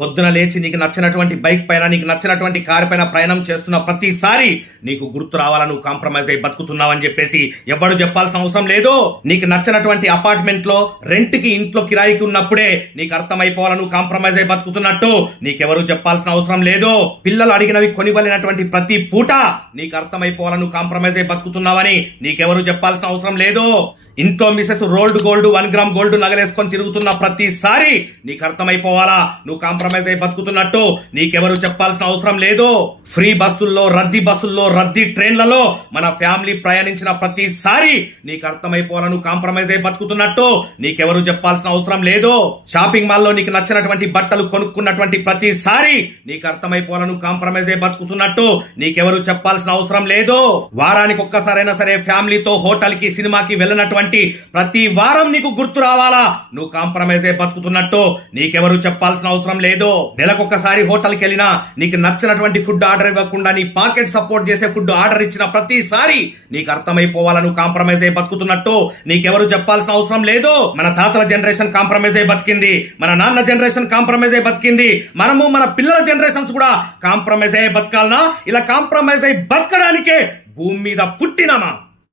పొద్దున లేచి నీకు నచ్చినటువంటి బైక్ పైన నీకు నచ్చినటువంటి కారు పైన ప్రయాణం చేస్తున్న ప్రతిసారి నీకు గుర్తు రావాలా? నువ్వు కాంప్రమైజ్ అయి బతుకుతున్నావని చెప్పేసి ఎవడు చెప్పాల్సిన అవసరం లేదు. నీకు నచ్చినటువంటి అపార్ట్మెంట్లో రెంట్కి ఇంట్లో కిరాయికి ఉన్నప్పుడే నీకు అర్థమైపోవాలా? నువ్వు కాంప్రమైజ్ అయి బతుకుతున్నట్టు నీకెవరు చెప్పాల్సిన అవసరం లేదు. పిల్లలు అడిగినవి కొనివలినటువంటి ప్రతి పూట నీకు అర్థమైపోవాలా? నువ్వు కాంప్రమైజ్ అయి బతుకుతున్నావని నీకెవరు చెప్పాల్సిన అవసరం లేదు. ఇంట్లో Mrs rolled gold one gram gold నగలేసుకొని తిరుగుతున్న ప్రతిసారి నీకు అర్థమైపోవాలా? నువ్వు కాంప్రమైజ్ అయి బతుకుతున్నట్టు నీకెవరు చెప్పాల్సిన అవసరం లేదు. ఫ్రీ బస్సుల్లో రద్దీ బస్సుల్లో రద్దీ ట్రైన్లలో మన ఫ్యామిలీ ప్రయాణించిన ప్రతిసారి నీకు అర్థమైపోవాలా? నువ్వు కాంప్రమైజ్ అయి బతుకుతున్నట్టు నీకెవరు చెప్పాల్సిన అవసరం లేదు. షాపింగ్ మాల్లో నీకు నచ్చినటువంటి బట్టలు కొనుక్కున్నటువంటి ప్రతిసారి నీకు అర్థమైపోవాలా? నువ్వు కాంప్రమైజ్ అయి బతుకుతున్నట్టు నీకెవరు చెప్పాల్సిన అవసరం లేదు. వారానికి ఒక్కసారైనా సరే ఫ్యామిలీతో హోటల్కి సినిమాకి వెళ్ళినటువంటి ప్రతి వారం నీకు గుర్తు రావాలా? నువ్వు కాంప్రమైజ్ అయి బతుకుతున్నట్టు. నీకెవరు చెప్పాల్సిన అవసరం లేదు. నెలకొకసారి హోటల్కి వెళ్ళినా నీకు నచ్చినటువంటి ఫుడ్ ఆర్డర్ ఇవ్వకుండా నీ పాకెట్ సపోర్ట్ చేసే ఫుడ్ ఆర్డర్ ఇచ్చిన ప్రతిసారి నీకు అర్థమైపోవాలా? నువ్వు కాంప్రమైజ్ అయి బతుకుతున్నట్టు. నీకెవరు చెప్పాల్సిన అవసరం లేదు. మన తాతల జనరేషన్ కాంప్రమైజ్ అయి బతికింది. మన నాన్న జనరేషన్ కాంప్రమైజ్ అయి బతికింది. మనము మన పిల్లల జనరేషన్స్ కూడా కాంప్రమైజ్ అయ్యి బతకాలనా? ఇలా కాంప్రమైజ్ అయి బతకడానికే భూమి మీద పుట్టినామా?